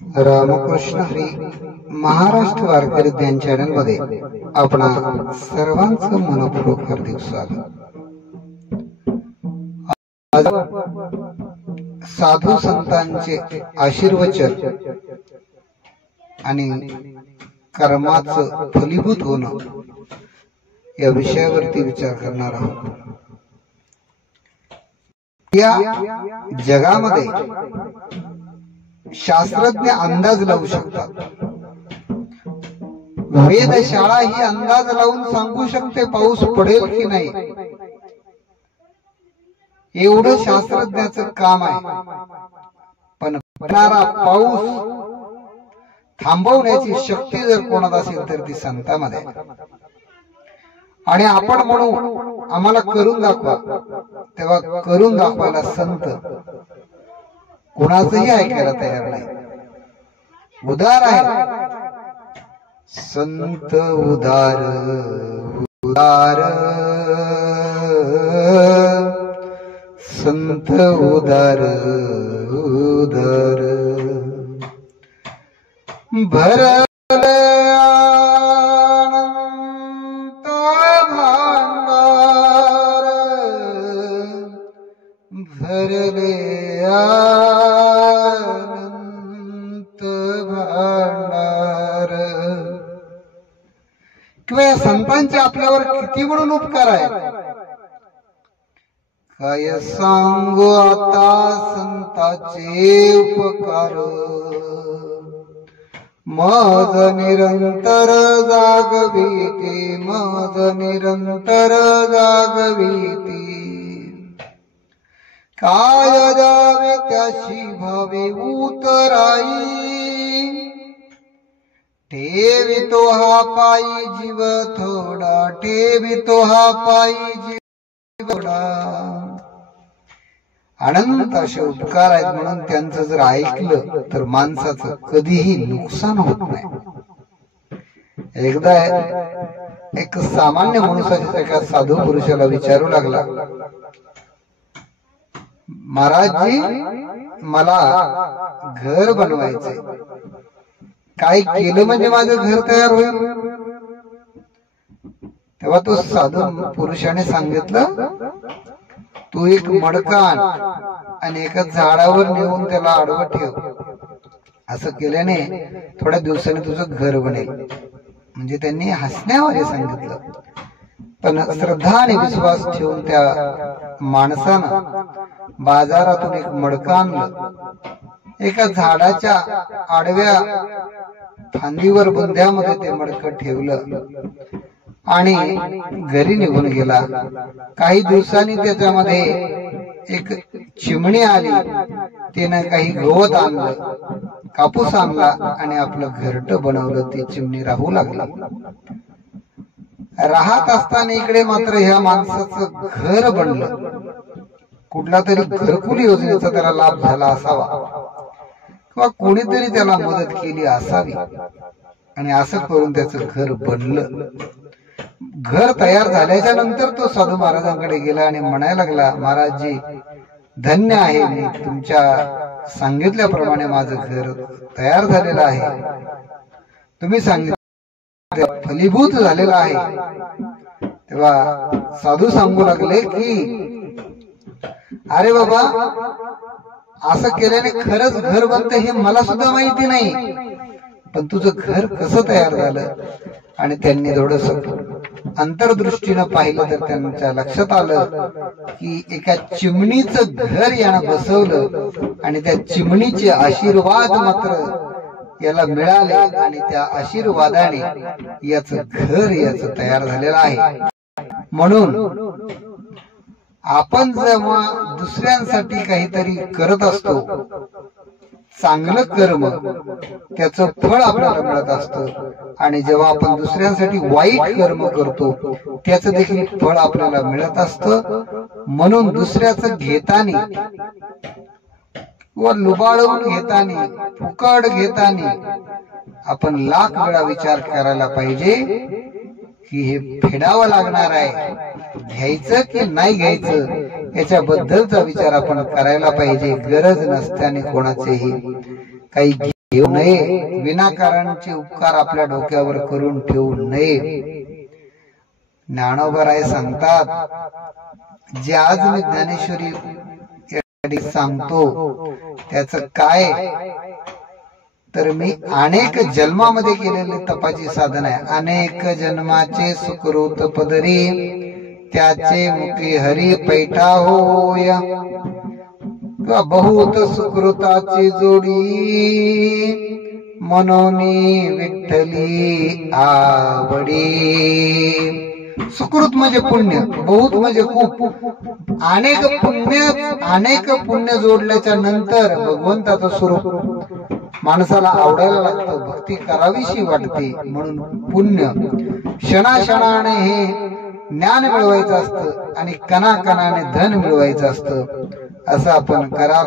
रामकृष्ण हरी महाराष्ट्र वारकरी ध्यान चॅनल मध्ये आपणा सर्वांचं मनपूर्वक हार्दिक स्वागत। आज साधू संतांचे आशीर्वचन आणि कर्माचं फलीभूत होणं या विषयावरती विचार करणार आहोत। या जगामध्ये शास्त्रज्ञ अंदाज लावू शकतात। वेधशाळा ही अंदाज लावून सांगू शकते पाऊस पडेल की नाही, एवढं शास्त्रज्ञाचं काम आहे। पण पडणारा पाऊस थांबवण्याची शक्ती जर कोणात असेल तर ती संतांमध्ये आहे। आणि आपण म्हणू आम्हाला करून दाखवा, तेव्हा करून दाखवायला संत कोणाचंही ऐकायला तयार नाही। उदार आहे संत, उदार उदार संत, उदार उदार भरले अनंत भांडार, भरले अनंत भांडार। किंवा या संतांचे आपल्यावर किती म्हणून उपकार आहे, काय सांगू आता संतांचे उपकार। मज निरंतर जागविती, मज निरंतर जागविती। काय द्यावे त्याशी भावे उतराई, ठेवितो हा पायी जीव थोडा, ठेवितो हा पायी जीव थोडा। अनंत असे उपकार आहेत, म्हणून त्यांचं जर ऐकलं तर माणसाचं कधीही नुकसान होत नाही। एकदा एक सामान्य मनुष्याच्या एका साधू पुरुषाला विचारू लागला, महाराजजी मला घर बनवायचंय, काय केलं म्हणजे माझं घर तयार होईल? तेव्हा तो साधू पुरुषाने सांगितलं, तू एक मडका आण आणि एका झाडावर नेऊन त्याला आडवं ठेव। असं केल्याने थोड्या दिवसांनी तुझं घर बनेल। म्हणजे त्यांनी हसण्यावर सांगितलं, पण श्रद्धा आणि विश्वास ठेवून त्या माणसानं बाजारातून एक मडका आणलं, एका झाडाच्या आडव्या फांदीवर बुंध्यामध्ये ते मडकं ठेवलं आणि घरी निघून गेला। काही दिवसांनी त्याच्यामध्ये एक चिमणी आली, तिने काही गवत आणलं, कापूस आणला आणि आपलं घरटं बनवलं। ती चिमणी राहू लागली। राहत असताना इकडे मात्र ह्या माणसाचं घर बनलं। कुठला तरी घरकुल योजनेचा त्याला लाभ झाला असावा किंवा कोणीतरी त्याला मदत केली असावी, आणि असं करून त्याचं घर बनलं। घर तयार झाल्याच्या नंतर तो साधू महाराजांकडे गेला आणि म्हणायला लागला, महाराजजी धन्य आहे, मी तुमच्या सांगितल्याप्रमाणे माझं घर तयार झालेलं आहे, तुम्ही सांगितलं फलीभूत झालेलं आहे। तेव्हा साधू सांगू लागले की अरे बाबा, असं केल्याने खरंच घर बनतं हे मला सुद्धा माहिती नाही, पण तुझं घर कसं तयार झालं? आणि त्यांनी थोडस अंतर्दृष्टीनं पाहिलं तर त्यांच्या लक्षात आलं की एका चिमणीचं घर यानं बसवलं आणि त्या चिमणीचे आशीर्वाद मात्र याला मिळाले, आणि त्या आशीर्वादाने याचं घर याचं तयार झालेलं आहे। म्हणून आपण जेव्हा दुसऱ्यांसाठी काहीतरी करत असतो, चांगलं कर्म त्याचं फळ आपल्याला मिळत असतं, आणि जेव्हा आपण दुसऱ्यांसाठी वाईट कर्म करतो त्याचं देखील फळ आपल्याला मिळत असतं। म्हणून दुसऱ्याचं घेताना व लुबाडवून घेताना, फुकट घेताना आपण लाख वेळा विचार करायला पाहिजे की हे फेडावं लागणार आहे, घ्यायचं की नाही घ्यायचं याच्याबद्दलचा विचार आपण करायला पाहिजे। गरज नसल्याने कोणाचेही काही घेऊ नये, विनाकारणचे उपकार आपल्या डोक्यावर करून ठेवू नये. ज्ञानोबा राय सांगतात, जे आज मी ज्ञानेश्वरी सांगतो त्याच काय, तर मी अनेक जन्मामध्ये केलेले तपाची साधन आहे. अनेक जन्माचे सुकृत पदरी त्याचे मुखी हरी पैठा होय. बहुत सुकृताची जोडी मनोनी विठ्ठली आवडी. सुकृत म्हणजे पुण्य, बहुत म्हणजे खूप. अनेक पुण्य जोडल्याच्या नंतर भगवंताचं स्वरूप माणसाला आवडायला लागतं, भक्ती करावीशी वाटते. म्हणून पुण्य क्षणाक्षणाने हे ज्ञान मिळवायचं असतं आणि कणाकणाने धन मिळवायचं असतं. असं आपण करा.